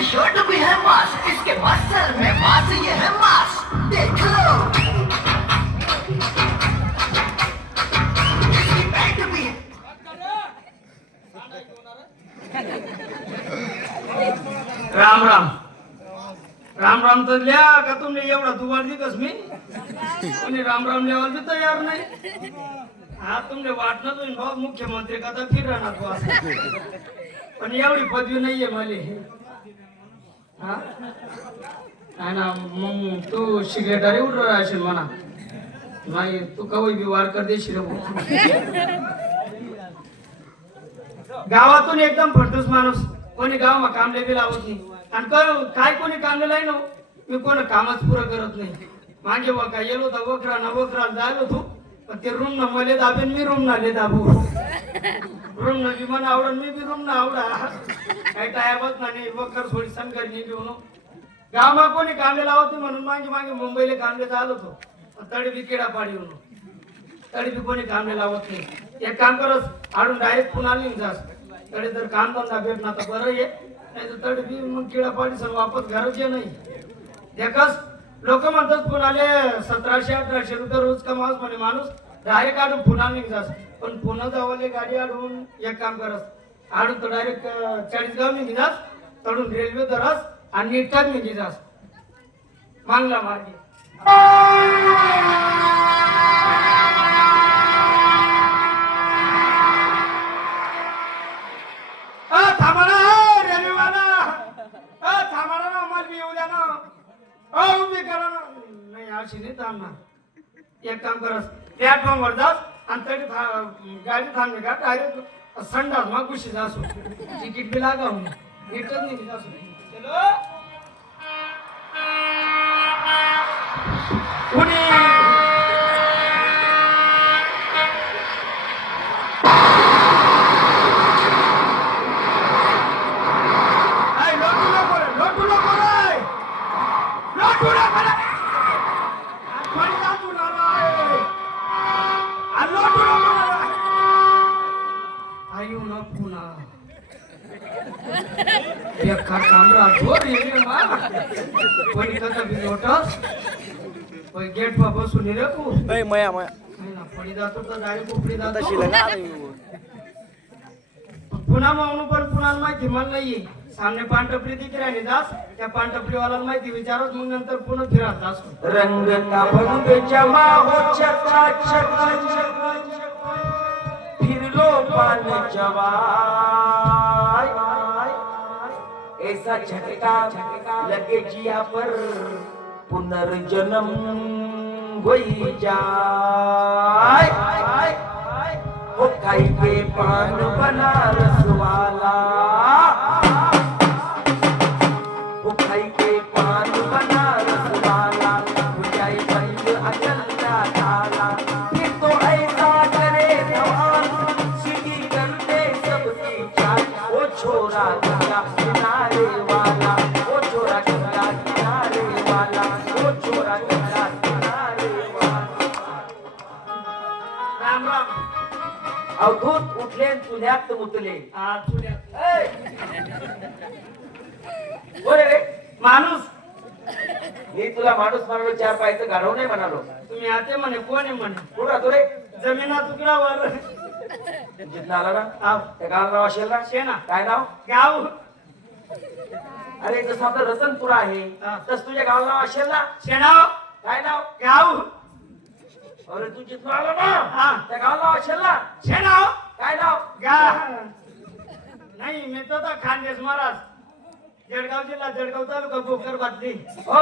इसकी शर्ट भी है मास, इसके मसल में मास, ये है मास, देख लो। इसकी पैंट भी है। राम राम राम राम तर लिहा का तुमने एवढा दुवार दिकस मी कोणी राम राम लिहायला बी तयार नाही. हा तुमने वाटणं तुम्ही भाऊ मुख्यमंत्री का तर फिर राहणार तू असं, पण एवढी पदवी नाहीये मले. हा नाही ना, मग तू सिक्रेटरी उठ राहशील म्हणा. नाही तू कवी बी वार कर देशील. गावातून एकदम फटूस माणूस, कोणी गावामा कामले बी लावत नाही. आणि काय कोणी कामलेलं आहे ना, मी कोणी कामच पुरं करत नाही. मागे बघा येलो होता वखरा जायलो तू, पण ते रूम न मले दाबेन, मी रूम नाले दाबू. रूम न बी मला आवडन, मी बी रूम ना आवडा. काही टायमच नाही वखर थोडी संकर घेऊन गावमा कोणी कामले लावत नाही म्हणून मागे मुंबईला कामले जायलो होतो. तडी बी किडा पाडी येऊन तडी बी कोणी कामले लावत नाही. एक काम करत आडून डायरेक्ट पुन्हा जास तडे जर काम धंदा भेटणार तर बरं ये, नाही तर तडी बी मग किडा पाडी सर वापस घरच ये नाही. देखस लोक म्हणतात पुण्याले 1700-1800 रुपये रोज कमावस म्हणे माणूस, डायरेक्ट आडून पुन्हा निघास. पण पुन्हा जावाले गाडी आडून एक काम करस आडून तर डायरेक्ट 40 गाव निघास, तडून रेल्वे दरास आणि नीटच निघास मांगला मार्गे. एक काम करस प्लॅटफॉर्म वर जास आणि तरी गाडी थांबली का डायरेक्ट संडास मग गुशी जासू, तिकीट बी लागा नीटच नाही जासू. चलो पुणे गेट पर बसून रे तू मया पडी जातो तर डायरेक्ट उपडी जातो. शिला पुन्हा म्हणून पण पुन्हा माहिती मला नाहीये. सामने पानटपरी दिख राहिली जास, त्या पानटपरी वाल्याला माहिती विचारत मग नंतर पुन्हा फिरत जास. रंग का भंग जमा हो चकाचक, फिरलो पान जवाय, ऐसा झटका लगे जिया पर पुनर्जन्म होई जाय. हो खाई के पान बनारस वाला, हो खाई के पान बनारस वाला, हो जाए बंद अकल का ताला. ये तो ऐसा करे जवान, सीधी कर दे सबकी जान. ओ छोरा गंगा किनारे वाला, ओ छोरा गंगा किनारे वाला, ओ छोरा गंगा किनारे वाला. राम राम. अवधूत उठले चुल्यात मुतले. बोले रे माणूस, मी तुला माणूस म्हणालो, 4 पायचं गाढव नाही म्हणालो. तुम्ही आते म्हणे कोण आहे म्हणे. कुठं राहतो रे? जमिना तुकडावर. जिथं आला ना त्या गावाला नाव असेल ना? शेना. काय नाव? गाव. अरे जसं आपलं रतनपुरा आहे तस तुझ्या गावाला नाव असेल ना? शेना. काय नाव? गाव. अरे तू जिथं आला ना त्या गावाला नाव असेल ना? शेना. काय नाव? गाव. नाही मी तर खानदेश महाराज, जळगाव जिल्हा, जळगाव तालुका, भोकर बातली. हो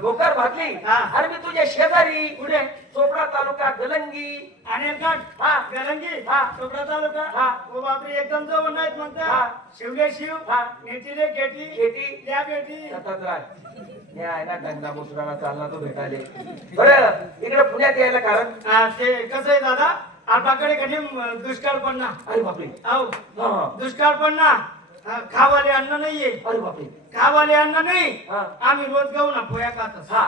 भोकर भातली. हा. अरे मी तुझ्या शेजारी पुढे चोपडा तालुका गलंगी. अनिलगड. हा. गलंगी. हा. चोपडा तालुका. हा. ओ बापरे, एकदम जवळ नाहीत मग त्या. हा. शिवले शिव. हा. नेटी रे केटी. केटी. त्या बेटी. सतत राह. या आहे ना गंगा मुसराला चालला तो भेटाले. बरं इकडे पुण्यात यायला कारण? ते कसं आहे दादा, आपल्याकडे कधी दुष्काळ पडणार. अरे बापरे. हो हा. दुष्काळ पडणार. खावाले अन्न नाहीये. अरे बापरे. खावाले अन्न नाही. हा. आम्ही रोज गहू ना पोया खात. हा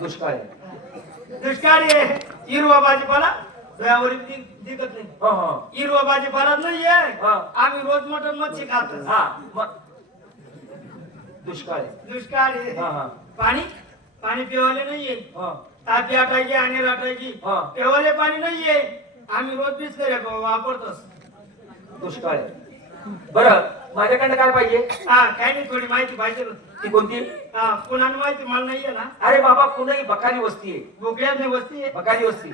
दुष्काळ आहे. दुष्काळ आहे. हिरवा भाजीपाला दयावरी दिकत नाही हो हो हिरवा भाजीपाला नाहीये हा. आम्ही रोज मटण मच्छी खातो हा मग दुष्काळ आहे. दुष्काळ आहे. हा हा पाणी पाणी पिवाले नाहीये हा तापी आटायची आणि राटायची हा. पिवाले पाणी नाहीये आम्ही रोज बिसलेरे वापरतोस दुष्काळ आहे. बरं माझ्याकडनं काय पाहिजे हा काही नाही थोडी माहिती पाहिजे होती. ती कोणती हा पुन्हा माहिती मला नाहीये ना अरे बाबा पुणे बकाली वस्ती आहे. भोकड्यात नाही वस्ती आहे बकाली वस्ती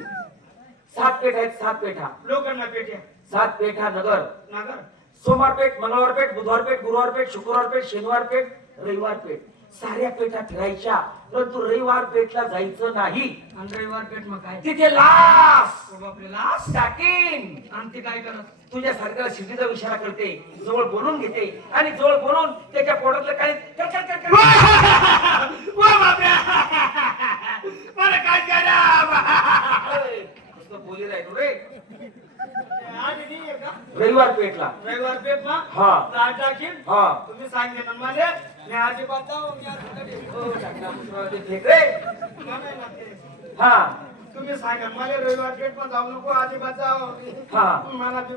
7 पेठ आहेत 7 पेठा लोकांना पेट्या 7 पेठा नगर नगर सोमवार पेठ मंगळवार पेठ बुधवार पेठ गुरुवार पेठ शुक्रवार पेठ शनिवार पेठ रविवार पेठ साऱ्या पेठा फिरायच्या परंतु रविवार पेठला जायचं नाही आणि रविवार पेठ मग काय तिथे लास ओ बापरे लास टाकीन आणि ते काय करत तुझ्या सारख्याला शिटीचा इशारा करते जवळ बोलून घेते आणि जवळ बोलून त्याच्या पोटातलं काही वा बापरे मला काय करा बोली राहिलो रे आज नाही आहे का रविवार पेठला रविवार पेठ ना हा. लाट टाकीन हा तुम्ही सांगे ना मला मी अजिबात जाऊ मी आतमध्ये. हो, टाकला मुसळा ते फेक रे. नाही ना ते. हा तुम्ही सांगा मला रविवार पेठ पण जाऊ नको अजिबात जाऊ हा. मला ते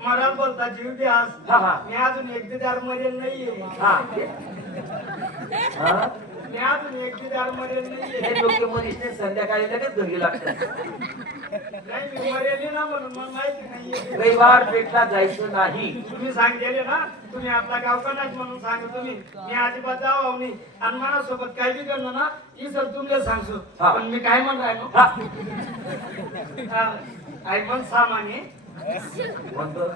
मराल बोलता जीव दे आज हा हा मी अजून एकदेदार मरेल नाहीये हा हा मी अजून एकदेदार मरेल नाहीये हे लोक मध्ये संध्याकाळी लगेच घरी लागतात नाही मी मरेल ना म्हणून मला माहिती नाहीये रविवार पेठला जायचं नाही तुम्ही सांगितले ना तुम्ही आपला गावचा नाही म्हणून सांगा तुम्ही मी अजिबात जाऊ नाही आणि माझ्यासोबत काही बी करणं ना ही सर तुमले सांगतो हा. पण मी काय म्हणताय हा ऐकून सामान्य म्हणतो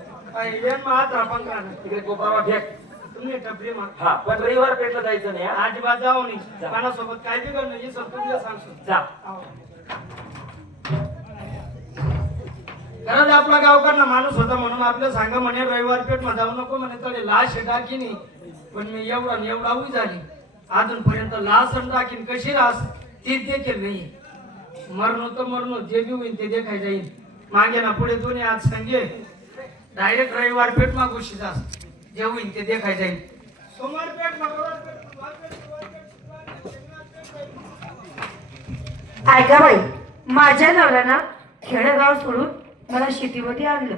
महात्रा पंधरा तिकडे कोपरावा फेक तुम्ही टपरी मा हा पण रविवार पेठला जायचं नाही हा? अजिबात जाऊ नाही जा. माझ्यासोबत काय बी करणं ही सर तुमले सांगतो जा खरंच आपला गावकडला माणूस होता म्हणून आपल्या सांगा म्हणे रविवार पेठ मध्ये जाऊ नको म्हणे तरी लाश टाकी नाही पण मी एवढा न एवढा उभी झाली अजूनपर्यंत लास आणि टाकीन कशी रास ती देखील नाही मरण तर मरण जे बी होईल ते देखाय जाईल मागे ना पुढे दोन्ही आज संगे डायरेक्ट रविवार पेठ मा गोष्टी जास जे होईल ते देखाय जाईल सोमवार पेठ मंगळवार पेठ बुधवार पेठ, गुरुवार पेठ, शुक्रवार पेठ, शनिवार पेठ, ऐका बाई माझ्या नवऱ्यानं खेडेगाव सोडून मला शेतीमध्ये आणलं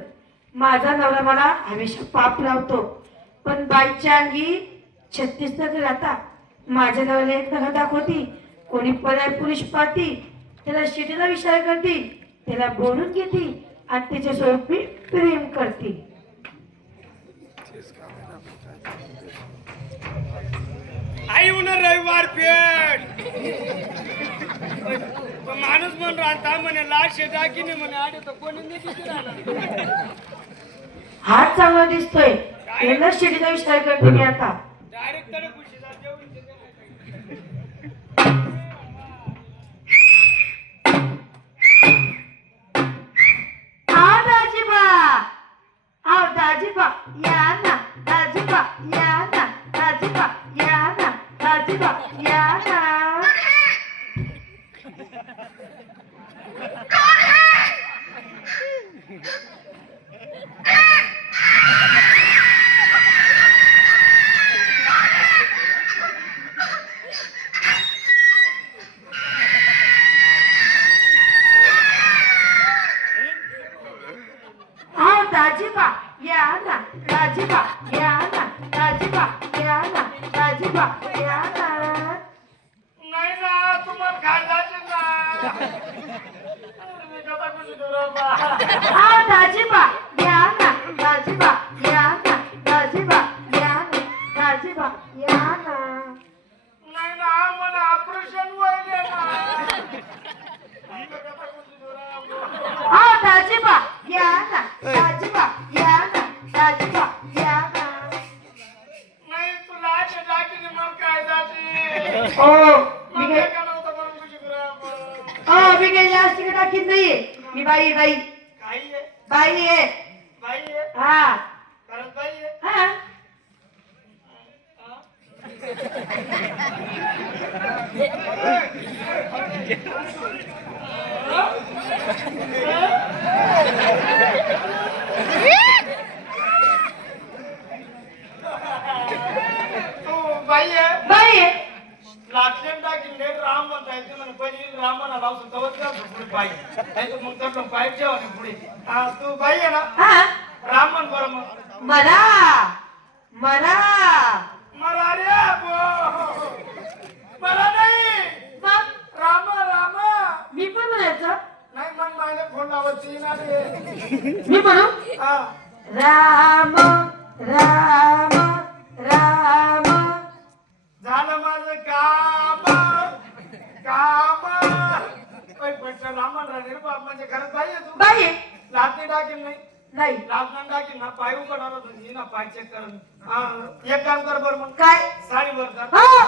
माझा नवरा मला हमेशा पाप लावतो पण बाईच्या अंगी 36 नग राहता माझ्या नवऱ्याला एक नग दाखवती कोणी पर्याय पुरुष पाहती त्याला शेतीला विचार करती त्याला बोलून घेती आणि त्याच्यासोबत मी प्रेम करते आई उन्हा रविवार पेठ माणूस म्हणून राहता म्हणे लाश टाकी नाही म्हणे आडे तर कोणी नाही किती राहणार हात चांगला दिसतोय याला शेतीचा विचार करते मी आता डायरेक्ट तडे खुशी जेवण दाजीबा या ना दाजीबा या ना दाजीबा या ना दाजीबा या ना दाजीबा या ना दाजीबा या ना दाजीबा या ना दाजीबा या ना नाही ना तुम्हाला खायचं ना मी कसा खुशी करू दाजीबा या ना दाजीबा या ना दाजीबा या ना दाजीबा या ना नाही ना मला ऑपरेशन व्हायले ना मी कसा खुशी करू दाजीबा या ना दाजीबा या ना दाजीबा या ना नाही तुला आशा टाकीने मला काय जाते मी मला काय का नव्हतं म्हणून खुशी करू मी काही जास्त टाकीत नाहीये मी बाई बाई काही आहे बाई आहे बाई आहे हा खरंच बाई आहे हा तू बाई आहे बाई आहे लाटलेन टाकीन लेट राम म्हणता येते म्हणे पहिले राम म्हणा लावतो तवच का झोपडी पाय नाही तर मग तर पाय ठेवा हा तू बाई आहे ना हा राम म्हण बरं मग मला मला मला रे मला नाही मग राम राम मी पण म्हणायचं नाही मग मला फोन लावायची ना रे मी म्हणू हा राम राम राम झालं माझं काम काम पण रामन राणे रे बाप म्हणजे खरंच बाई आहे तू बाई लाटणी टाकेल नाही नाही लाटणं टाकेल ना पाय उघडणार होतो ना पाय चेक कर हा एक काम कर बरं मग काय साडी वर कर हो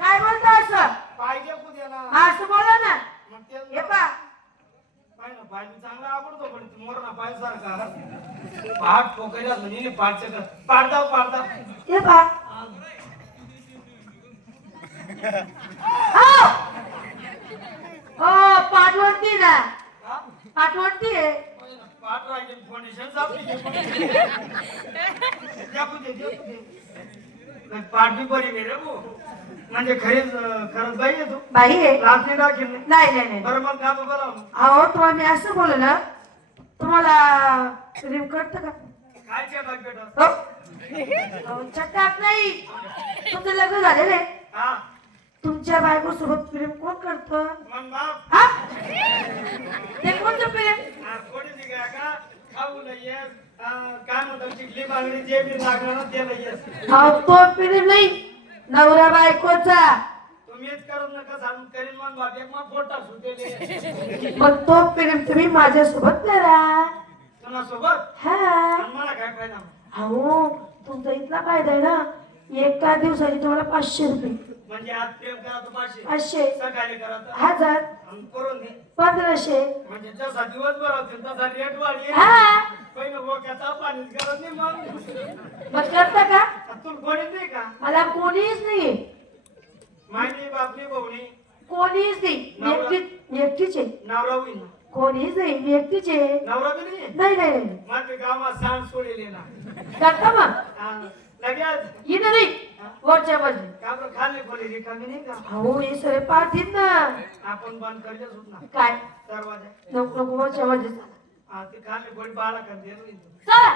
काय बोलता असं पाहिजे कुठे ना असं बोला ना मग ते हे पा पाय ना पाय चांगला आवडतो पण मोर ना पाय सारखा पाठ ठोकायला म्हणे पाठ चेक कर पाडदा हे पा हो पाठवणती ना पाठवणती आहे पाठ राहिले फाउंडेशन सापडी पाठ बी बरी नाही रे भाऊ म्हणजे खरंच बाई आहे तू बाई आहे लाटणी टाकेल नाही नाही नाही नाही बरं मग का बरं अहो तुम्हाला मी असं बोललं तुम्हाला प्रेम करतं का काय चेक बेटा हो अहो, चक्कात नाही तुमचं लग्न झालेलं आहे हा तुमच्या बायको सोबत प्रेम कोण करतं मग बाप हा ते कोणतं प्रेम कोणी दिगा का खाऊ नाही येस काय म्हणतात चिखली बांगडी जे बी लागणार ना ते नाही येस अहो तो प्रेम नाही नवरा बायकोचा तुम्हीच करत नका सांगून करीन मग बाप एक मग फोटा सुटेले मग तो प्रेम तुम्ही माझ्यासोबत करा कोणासोबत हा आणि मला काय फायदा अहो तुमचा इथला फायदा आहे ना एका दिवसाची तुम्हाला 500 रुपये म्हणजे आज प्रेम करा तर 500 500 सकाळी करा तर 1000 आणि करून दे 1500 म्हणजे जसा दिवसभर होतील तसा रेट वाढेल हा पहिलं बोक्याचा पाणीच करत नाही मग मग करता का तुला कोणी नाही का मला कोणीच नाही मायनी बापनी भाऊनी कोणीच नाही मी एकटीच आहे नवरा होईल ना कोणीच नाही मी एकटीच आहे नवरा बी नाही नाही नाही नाही माझ्या गावात सांड सोडेल ना करता मग हा, लगेच इथं नाही वरच्या बाजू का बरं खाल्ले खोली रिकामी नाही का अहो हे सगळे पाठीत ना आपण बंद करले सुट ना काय दरवाजा नको नको वरच्या बाजू हा ते खाल्ले खोली बाळा कर दे चला